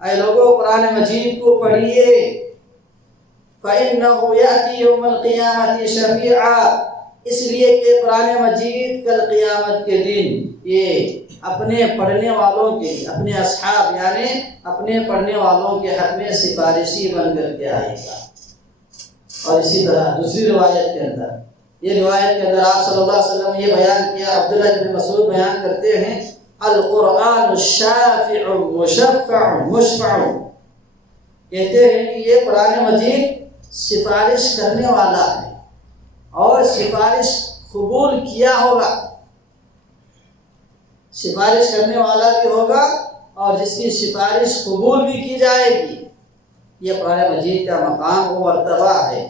اے لوگوں قرآن مجید کو پڑھیے، فإنه يأتي يوم القیامة شفیعا، اس لیے کہ قرآن مجید کل قیامت کے دن یہ اپنے پڑھنے والوں کے، اپنے اصحاب یعنی اپنے پڑھنے والوں کے حق میں سفارشی بن کر کے آئے گا۔ اور اسی طرح دوسری روایت کے اندر، یہ روایت کے اندر آپ صلی اللہ علیہ وسلم نے یہ بیان کیا، عبداللہ بن مسعود بیان کرتے ہیں القرآن الشافع مشفع مشفع، کہتے ہیں کہ یہ قرآن مجید سفارش کرنے والا ہے اور سفارش قبول کیا ہوگا، سفارش کرنے والا بھی ہوگا اور جس کی سفارش قبول بھی کی جائے گی۔ یہ قرآن مجید کا مقام و مرتبہ ہے،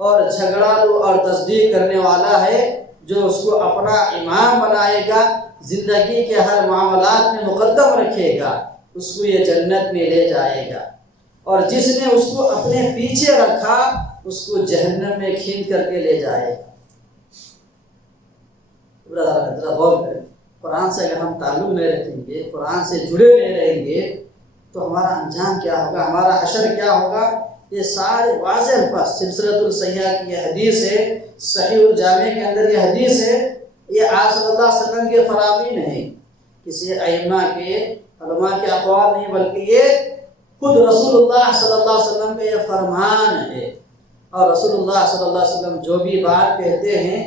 اور جھگڑالو اور تصدیق کرنے والا ہے جو اس کو اپنا امام بنائے گا، زندگی کے ہر معاملات میں مقدم رکھے گا، اس کو یہ جنت میں لے جائے گا، اور جس نے اس کو اپنے پیچھے رکھا اس کو جہنم میں کھینچ کر کے لے جائے گا۔ ذرا غور کریں، قرآن سے اگر ہم تعلق نہیں رکھیں گے، قرآن سے جڑے نہیں رہیں گے، تو ہمارا انجام کیا ہوگا، ہمارا حشر کیا ہوگا؟ یہ سارے واضح الفاظ، سلسلۃ الصحیحہ کی یہ حدیث ہے، صحیح الجامع کے اندر یہ حدیث ہے، یہ آپ صلی اللہ علیہ وسلم کے فرامین ہیں، کسی ائمہ کے علماء کے اقوال نہیں، بلکہ یہ خود رسول اللہ صلی اللہ علیہ وسلم کا یہ فرمان ہے۔ اور رسول اللہ صلی اللہ علیہ وسلم جو بھی بات کہتے ہیں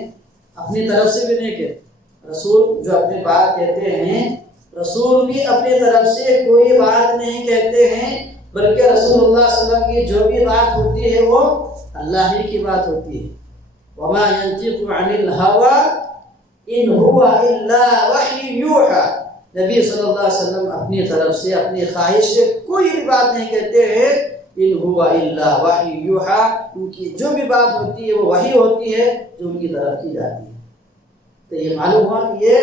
اپنی طرف سے بھی نہیں کہتے، رسول جو اپنی بات کہتے ہیں، رسول بھی اپنی طرف سے کوئی بات نہیں کہتے ہیں، بلکہ رسول اللہ صلی اللہ علیہ وسلم کی جو بھی بات ہوتی ہے وہ اللہ ہی کی بات ہوتی ہے۔ وما ينطق عن الهوى ان هو الا وحی یوحى، نبی صلی اللہ علیہ وسلم اپنی طرف سے اپنی خواہش سے کوئی بھی بات نہیں کہتے ہیں، ان هو الا وحی یوحى، ان کی جو بھی بات ہوتی ہے وہ وحی ہوتی ہے جو ان کی طرف کی جاتی ہے۔ تو یہ معلوم ہوا کہ یہ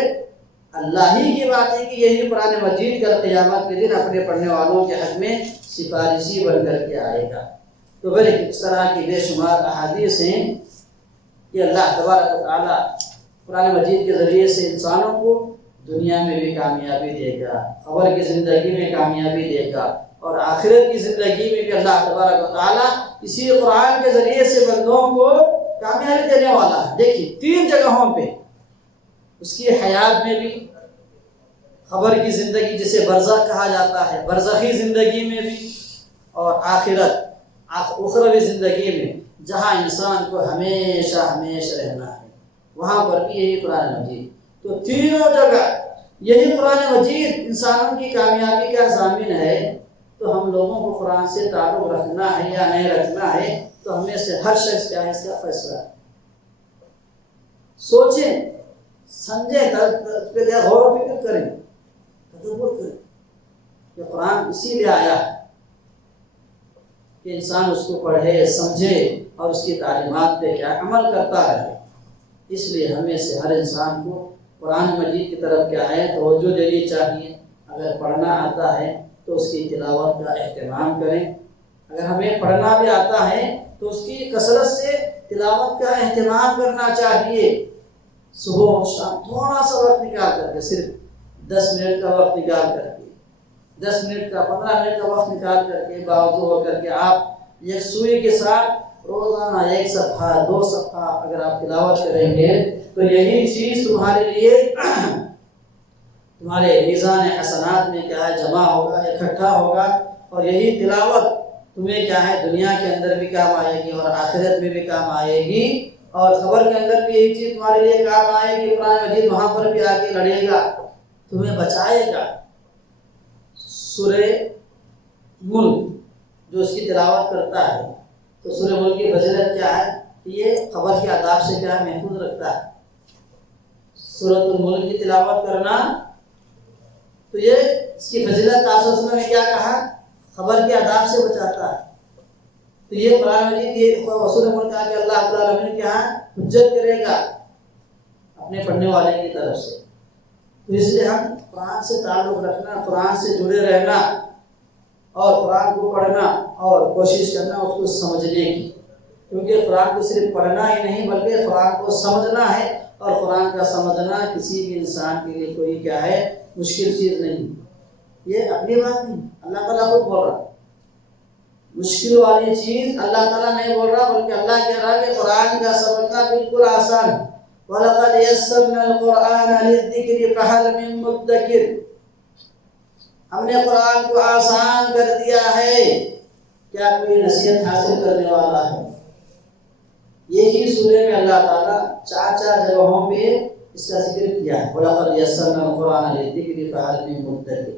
اللہ ہی کی بات ہے کہ یہی قرآن مجید کل قیامت کے دن اپنے پڑھنے والوں کے حق میں سفارشی بن کر کے آئے گا۔ تو پھر اس طرح کی بے شمار احادیث ہیں کہ اللہ تبارک و تعالیٰ قرآن مجید کے ذریعے سے انسانوں کو دنیا میں بھی کامیابی دے گا، قبر کی زندگی میں کامیابی دے گا، اور آخرت کی زندگی میں بھی اللہ تبارک و تعالیٰ اسی قرآن کے ذریعے سے بندوں کو کامیابی دینے والا ہے۔ دیکھیے 3 جگہوں پہ اس کی حیات میں بھی، خبر کی زندگی جسے برزخ کہا جاتا ہے، برزخی زندگی میں بھی، اور آخرت اخروی زندگی میں جہاں انسان کو ہمیشہ ہمیشہ رہنا ہے، وہاں پر بھی یہی قرآن مجید۔ تو تینوں جگہ یہی قرآن مجید انسانوں کی کامیابی کا ضامن ہے۔ تو ہم لوگوں کو قرآن سے تعلق رکھنا ہے یا نہیں رکھنا ہے، تو ہمیں سے ہر شخص کا اس کا فیصلہ ہے۔ سوچیں، سمجھیں، غور و فکر کریں، تدبر کریں کہ قرآن اسی لیے آیا ہے کہ انسان اس کو پڑھے، سمجھے اور اس کی تعلیمات پہ کیا عمل کرتا رہے۔ اس لیے ہمیں سے ہر انسان کو قرآن مجید کی طرف کیا ہے توجہ دینی چاہیے۔ اگر پڑھنا آتا ہے تو اس کی تلاوت کا اہتمام کریں، اگر ہمیں پڑھنا بھی آتا ہے تو اس کی کثرت سے تلاوت کا اہتمام کرنا چاہیے۔ صبح و شام تھوڑا سا وقت نکال کر کے، صرف 10 منٹ کا وقت نکال کر کے، 10 منٹ کا 15 منٹ کا وقت نکال کر کے باوضو ہو کر کے آپ یکسوئی کے ساتھ روزانہ 1 صفحہ 2 صفحہ اگر آپ تلاوت کریں گے تو یہی چیز تمہارے لیے تمہارے میزان حسنات میں کیا ہے جمع ہوگا، اکٹھا ہوگا، اور یہی تلاوت تمہیں کیا ہے دنیا کے اندر بھی کام آئے گی اور آخرت میں بھی کام آئے گی، اور خبر کے اندر بھی یہی چیز تمہارے لیے کام آئے گی۔ قرآن مجید وہاں پر بھی آگے لڑے گا، تمہیں بچائے گا۔ سورہ ملک جو اس کی تلاوت کرتا ہے، تو سورہ ملک کی فضیلت کیا ہے کہ یہ خبر کے آداب سے کیا ہے محفوظ رکھتا ہے۔ سورۃ الملک کی تلاوت کرنا تو یہ اس کی فضیلت آپ صلی اللہ علیہ وسلم نے کیا کہا، خبر کے آداب سے بچاتا ہے۔ تو یہ قرآن مجید یہ سورۃ ملک کہا کہ اللہ رب العالمین کے یہاں حجت کرے گا اپنے پڑھنے والے کی طرف سے۔ تو اس لیے ہم قرآن سے تعلق رکھنا، قرآن سے جڑے رہنا، اور قرآن کو پڑھنا اور کوشش کرنا اس کو سمجھنے کی، کیونکہ قرآن کو صرف پڑھنا ہی نہیں بلکہ قرآن کو سمجھنا ہے، اور قرآن کا سمجھنا کسی بھی انسان کے لیے کوئی کیا ہے مشکل چیز نہیں۔ یہ اپنی بات نہیں، اللہ تعالیٰ خود بول رہا، مشکل والی چیز اللہ تعالیٰ نہیں بول رہا بلکہ اللہ کہہ رہا کہ قرآن کا سمجھنا بالکل آسان ہے۔ وَلَقَدْ يَسَّرْنَا الْقُرْآنَ لِلذِّكْرِ فَهَلْ مِن مُّدَّكِرٍ، ہم نے قرآن کو آسان کر دیا ہے، کیا کوئی نصیحت حاصل کرنے والا ہے؟ یہی سورہ میں اللہ تعالیٰ 4 جگہوں پہ اس کا ذکر کیا ہے۔ وَلَقَدْ يَسَّرْنَا الْقُرْآنَ لِلذِّكْرِ فَهَلْ مِن مُّدَّكِرٍ۔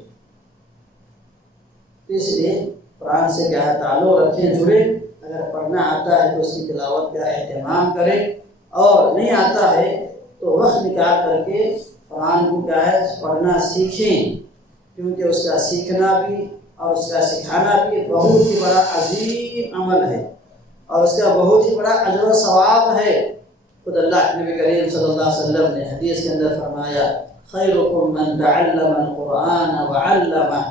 اس لیے قرآن سے کیا ہے تعلق رکھیں، جڑے، اگر پڑھنا آتا ہے تو اس کی تلاوت کا اہتمام کریں، اور نہیں آتا ہے تو وقت نکال کر کے قرآن کو کیا ہے پڑھنا سیکھیں، کیونکہ اس کا سیکھنا بھی اور اس کا سکھانا بھی بہت ہی بڑا عظیم عمل ہے، اور اس کا بہت ہی بڑا اجر و ثواب ہے۔ خود اللہ نبی کریم صلی اللہ علیہ وسلم نے حدیث کے اندر فرمایا، خیرکم من تعلم القرآن وعلمہ،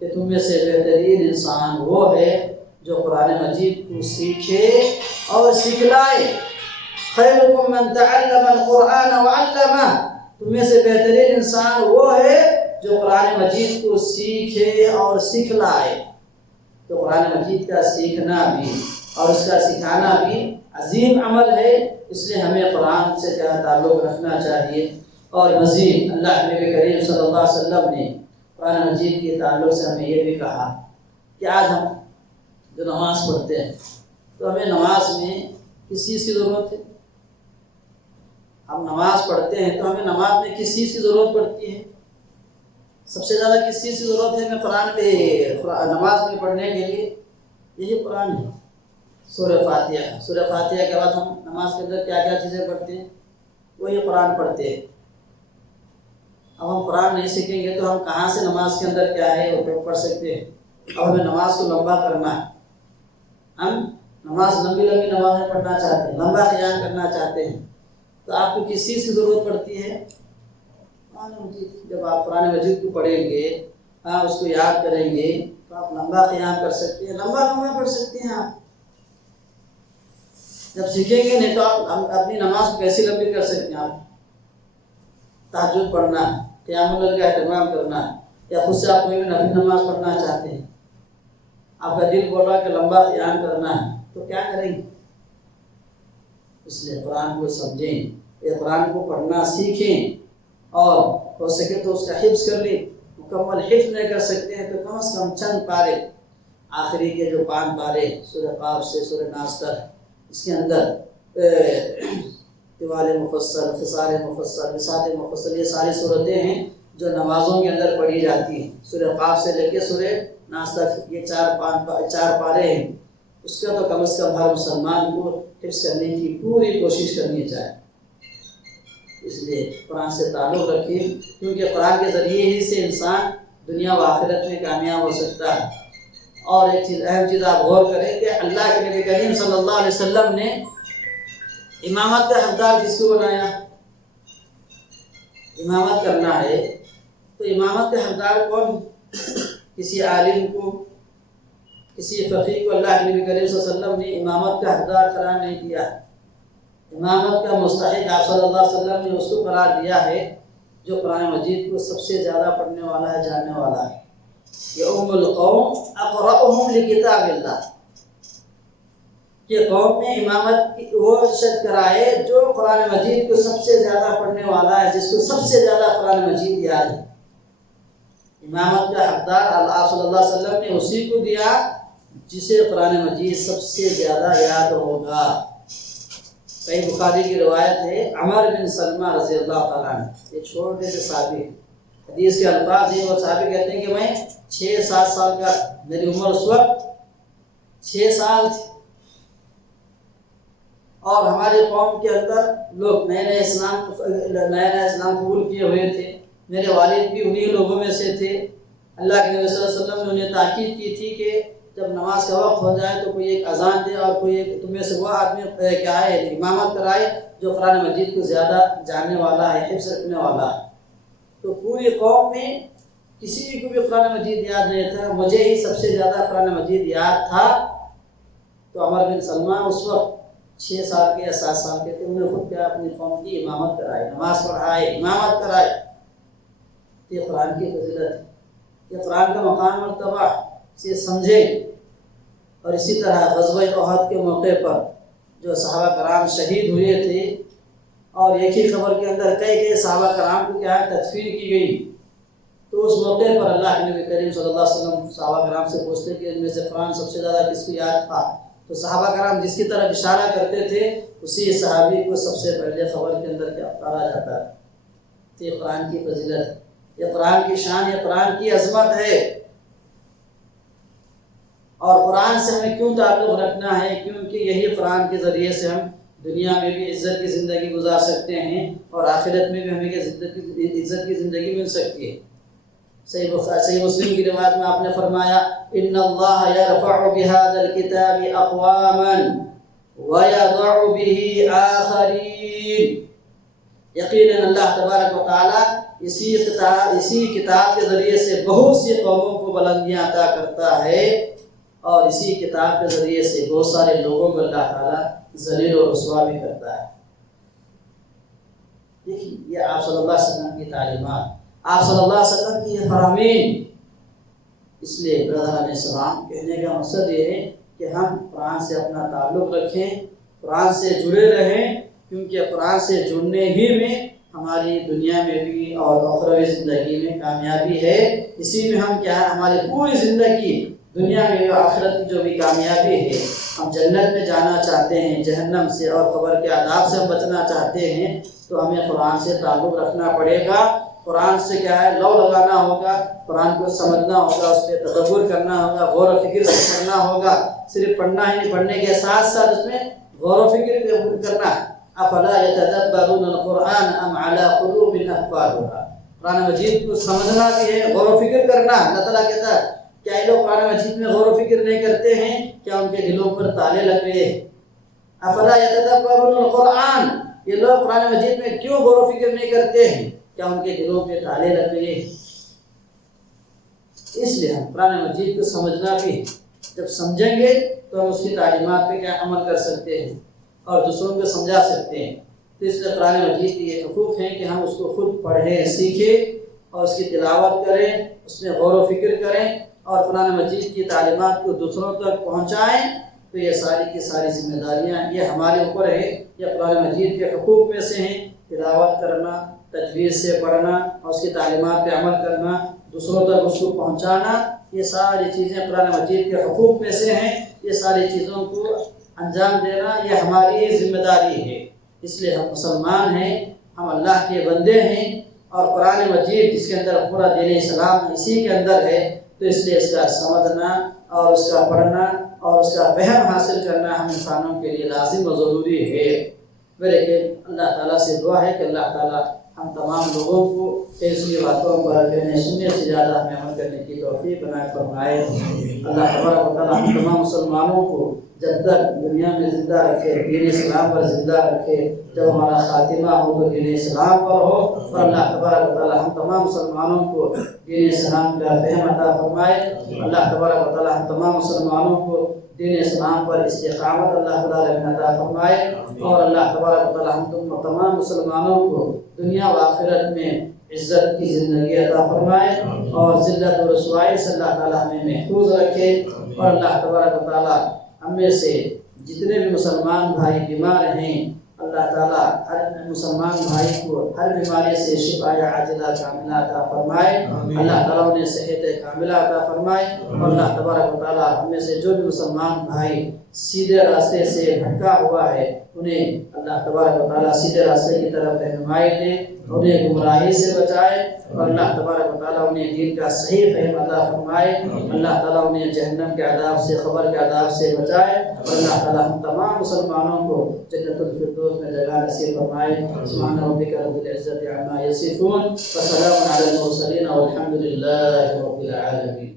کہ تم میں سے بہترین انسان وہ ہے جو قرآن مجید کو سیکھے اور سکھلائے۔ خیرکم من تعلم القرآن وعلمہ، تم میں سے بہترین انسان وہ ہے جو قرآن مجید کو سیکھے اور سکھلائے۔ تو قرآن مجید کا سیکھنا بھی اور اس کا سکھانا بھی عظیم عمل ہے، اس لیے ہمیں قرآن سے کیا تعلق رکھنا چاہیے۔ اور مزید اللہ نبی کریم صلی اللہ علیہ وسلم نے قرآن مجید کے تعلق سے ہمیں یہ بھی کہا کہ آج ہم جو نماز پڑھتے ہیں تو ہمیں نماز میں کس چیز کی ضرورت ہے؟ ہم نماز پڑھتے ہیں تو ہمیں نماز میں کس چیز کی ضرورت پڑتی ہے؟ سب سے زیادہ کس چیز کی ضرورت ہے ہمیں قرآن پہ نماز میں پڑھنے کے لیے؟ یہی قرآن ہے، سورہ فاتحہ۔ سورہ فاتحہ کے بعد ہم نماز کے اندر کیا کیا چیزیں پڑھتے ہیں؟ وہی قرآن پڑھتے ہیں۔ اب ہم قرآن نہیں سیکھیں گے تو ہم کہاں سے نماز کے اندر کیا ہے وہ پڑھ سکتے ہیں؟ اب ہمیں نماز کو لمبا کرنا ہے، ہم نماز لمبی نمازیں پڑھنا چاہتے ہیں، لمبا قیام کرنا چاہتے ہیں، تو آپ کو کس چیز کی ضرورت پڑتی ہے؟ قرآن مجید۔ جب آپ قرآن مجید کو پڑھیں گے، اس کو یاد کریں گے تو آپ لمبا قیام کر سکتے ہیں، لمبا پڑھ سکتے ہیں۔ آپ جب سیکھیں گے نہیں تو آپ اپنی نماز کو کیسی لمبی کر سکتے ہیں؟ آپ تہجد پڑھنا ہے، قیام اللیل کا اہتمام کرنا ہے، یا خود سے آپ کوئی بھی نفل نماز پڑھنا چاہتے ہیں، آپ کا دل بول رہا ہے کہ لمبا قیام کرنا ہے، تو کیا کریں گے؟ اس لیے قرآن کو سمجھیں، یہ قرآن کو پڑھنا سیکھیں، اور ہو سکے تو اس کا حفظ کر لیں۔ مکمل حفظ نہیں کر سکتے ہیں تو کم از کم چند پارے، آخری کے جو 5 پارے سورہ قاف سے سورہ ناس تک، اس کے اندر طوال مفصل، خصار مفصل، وساط مفصل، یہ ساری صورتیں ہیں جو نمازوں کے اندر پڑھی جاتی ہیں۔ سورہ قاف سے لے کے سورہ ناس تک یہ 4 پارے ہیں، اس کا تو کم از کم ہر مسلمان کو حفظ کرنے کی پوری کوشش کرنی چاہیے۔ اس لیے قرآن سے تعلق رکھیے، کیونکہ قرآن کے ذریعے ہی سے انسان دنیا و آخرت میں کامیاب ہو سکتا ہے۔ اور ایک چیز، اہم چیز آپ غور کریں کہ اللہ کے نبی کریم صلی اللہ علیہ وسلم نے امامت کا حقدار کس کو بنایا؟ امامت کرنا ہے تو امامت کا حقدار کون؟ کسی عالم کو، کسی فقیہ کو اللہ کے نبی کریم صلی اللہ علیہ وسلم نے امامت کا حقدار قرار نہیں دیا۔ امامت کا مستحق آپ صلی اللہ علیہ وسلم نے اس کو قرار دیا ہے جو قرآن مجید کو سب سے زیادہ پڑھنے والا ہے، جاننے والا ہے۔ یؤم القوم اقرأهم لکتاب اللہ، کہ قوم میں امامت وہ شخص کرائے جو قرآن مجید کو سب سے زیادہ پڑھنے والا ہے، جس کو سب سے زیادہ قرآن مجید یاد ہے۔ امامت کا حقدار اللہ صلی اللہ علیہ وسلم نے اسی کو دیا جسے قرآن مجید سب سے زیادہ یاد ہوگا۔ صحیح بخاری کی روایت ہے، عمر بن سلمہ رضی اللہ تعالیٰ عنہ، یہ چھوٹے سے صحابی، حدیث کے الفاظ ہیں، وہ صحابی کہتے ہیں کہ میں 6-7 سال کا، میری عمر اس وقت 6 سال تھی، اور ہماری قوم کے اندر لوگ نئے اسلام قبول کیے ہوئے تھے، میرے والد بھی انہی لوگوں میں سے تھے۔ اللہ کے نبی صلی اللہ علیہ وسلم نے انہیں تاکید کی تھی کہ جب نماز کا وقت ہو جائے تو کوئی ایک اذان دے اور کوئی ایک تم میں سے وہ آدمی کیا ہے امامت کرائے جو قرآن مجید کو زیادہ جاننے والا ہے، حفظ رکھنے والا ہے۔ تو پوری قوم میں کسی کو بھی قرآن مجید یاد نہیں تھا، مجھے ہی سب سے زیادہ قرآن مجید یاد تھا۔ تو عمر بن سلمہ اس وقت 6 سال کے یا 7 سال کے تھے، انہیں خود کیا اپنی قوم کی امامت کرائے، نماز پڑھائے، امامت کرائے۔ یہ قرآن کی فضیلت ہے، یہ قرآن کا مقام مرتبہ، اسے سمجھیں۔ اور اسی طرح غزوہ احد کے موقع پر جو صحابہ کرام شہید ہوئے تھے، اور ایک ہی خبر کے اندر کئی صحابہ کرام کو کیا تدفین کی گئی، تو اس موقع پر اللہ کے نبی کریم صلی اللہ علیہ وسلم صحابہ کرام سے پوچھتے کہ ان میں سے قرآن سب سے زیادہ کس کو یاد تھا؟ تو صحابہ کرام جس کی طرف اشارہ کرتے تھے اسی صحابی کو سب سے پہلے خبر کے اندر کیا اتارا جاتا ہے۔ تو یہ قرآن کی فضیلت، یہ قرآن کی شان، یہ قرآن کی عظمت ہے۔ اور قرآن سے ہمیں کیوں تعلق رکھنا ہے؟ کیونکہ یہی قرآن کے ذریعے سے ہم دنیا میں بھی عزت کی زندگی گزار سکتے ہیں، اور آخرت میں بھی ہمیں عزت کی زندگی مل سکتی ہے۔ صحیح مسلم کی روایت میں آپ نے فرمایا، ان اللہ یرفع بہذا الکتاب اقواما ویضع به آخرین، یقیناً اللہ تبارک و تعالیٰ اسی کتاب کے ذریعے سے بہت سی قوموں کو بلندیاں عطا کرتا ہے، اور اسی کتاب کے ذریعے سے بہت سارے لوگوں کو اللہ تعالیٰ ذلیل و رسوا بھی کرتا ہے۔ دیکھیے یہ آپ صلی اللہ علیہ وسلم کی تعلیمات، آپ صلی اللہ علیہ وسلم کی یہ فرامین۔ اس لیے برادر علیہ السلام کہنے کا مقصد یہ ہے کہ ہم قرآن سے اپنا تعلق رکھیں، قرآن سے جڑے رہیں، کیونکہ قرآن سے جڑنے ہی میں ہماری دنیا میں بھی اور اخروی زندگی میں کامیابی ہے۔ اسی میں ہم کیا ہے، ہماری پوری زندگی دنیا میں اور آخرت کی جو بھی کامیابی ہے، ہم جنت میں جانا چاہتے ہیں، جہنم سے اور قبر کے عذاب سے ہم بچنا چاہتے ہیں، تو ہمیں قرآن سے تعلق رکھنا پڑے گا۔ قرآن سے کیا ہے، لو لگانا ہوگا، قرآن کو سمجھنا ہوگا، اس پہ تدبر کرنا ہوگا، غور و فکر کرنا ہوگا۔ صرف پڑھنا ہی نہیں، پڑھنے کے ساتھ ساتھ اس میں غور و فکر کرنا ہے۔ افلا یتدبرون القرآن ام علی قلوب اقفالها، قرآن مجید کو سمجھنا بھی ہے، غور و فکر کرنا۔ اللہ تعالیٰ کہتا ہے کیا یہ لوگ قرآن مجید میں غور و فکر نہیں کرتے ہیں؟ کیا ان کے دلوں پر تالے لگ گئے؟ افلا یتدبرون القرآن، یہ لوگ قرآن مجید میں کیوں غور و فکر نہیں کرتے ہیں؟ کیا ان کے دلوں پہ تالے لگ گئے؟ اس لیے ہم قرآن مجید کو سمجھنا بھی، جب سمجھیں گے تو ہم اس کی تعلیمات پہ کیا عمل کر سکتے ہیں اور دوسروں کو سمجھا سکتے ہیں۔ تو اس لیے قرآن مجید کی یہ حقوق ہیں کہ ہم اس کو خود پڑھیں، سیکھیں اور اس کی تلاوت کریں، اس میں غور و فکر کریں، اور قرآن مجید کی تعلیمات کو دوسروں تک پہنچائیں، تو یہ ساری کی ساری ذمہ داریاں یہ ہمارے اوپر ہے. یہ قرآن مجید کے حقوق میں سے ہیں. تلاوت کرنا، تجوید سے پڑھنا اور اس کی تعلیمات پہ عمل کرنا، دوسروں تک اس کو پہنچانا، یہ ساری چیزیں قرآن مجید کے حقوق میں سے ہیں. یہ ساری چیزوں کو انجام دینا یہ ہماری ذمہ داری ہے. اس لیے ہم مسلمان ہیں، ہم اللہ کے بندے ہیں، اور قرآن مجید جس کے اندر پورا دین اسلام اسی کے اندر ہے، تو اس لیے اس کا سمجھنا اور اس کا پڑھنا اور اس کا فہم حاصل کرنا ہم انسانوں کے لیے لازم و ضروری ہے. لیکن اللہ تعالیٰ سے دعا ہے کہ اللہ تعالیٰ ہم تمام لوگوں کو ایسی باتوں پر کہنے سننے سے زیادہ ہمیں عمل کرنے کی توفیق عنایت فرمائے. اللہ تبارک و تعالیٰ ہم تمام مسلمانوں کو جب تک دنیا میں زندہ رکھے، دین اسلام پر زندہ رکھے. جب ہمارا خاتمہ ہو تو دین اسلام پر ہو. اور اللہ تبارک و تعالیٰ ہم تمام مسلمانوں کو دین اسلام کا فہم عطا فرمائے. اللہ تبارک و تعالیٰ ہم تمام مسلمانوں کو دین اسلام پر استقامت اللہ تعالیٰ عطا فرمائے. اور اللہ تبارک و تعالیٰ ہم تمام مسلمانوں کو دنیا و آخرت میں عزت کی زندگی عطا فرمائے اور ذلت و رسوائی سے اللہ تعالیٰ ہمیں محفوظ رکھے. اور اللہ تبارک و تعالیٰ ہم میں سے جتنے بھی مسلمان بھائی بیمار ہیں، اللہ تعالیٰ ہر مسلمان بھائی کو ہر بیماری سے شفا عاجلہ کاملہ عطا فرمائے. اللہ تعالیٰ انہیں صحت کاملہ عطا فرمائے. اور اللہ تبارک و تعالیٰ ہم میں سے جو بھی مسلمان بھائی سیدھے راستے سے بھٹکا ہوا ہے، انہیں اللہ تبارک و تعالیٰ سیدھے راستے کی طرف رہنمائی دے، انہیں گمراہی سے بچائے. اور اللہ تبارک و تعالیٰ انہیں دین کا صحیح فہم عطا فرمائے. اللہ تعالیٰ انہیں جہنم کے عذاب سے، قبر کے عذاب سے بچائے. اور اللہ تعالیٰ ہم تمام مسلمانوں کو جنت الفردوس میں جگہ نصیب فرمائے. سبحان ربک رب العزت عما یصفون وسلام علی المرسلین والحمد للہ رب العالمین.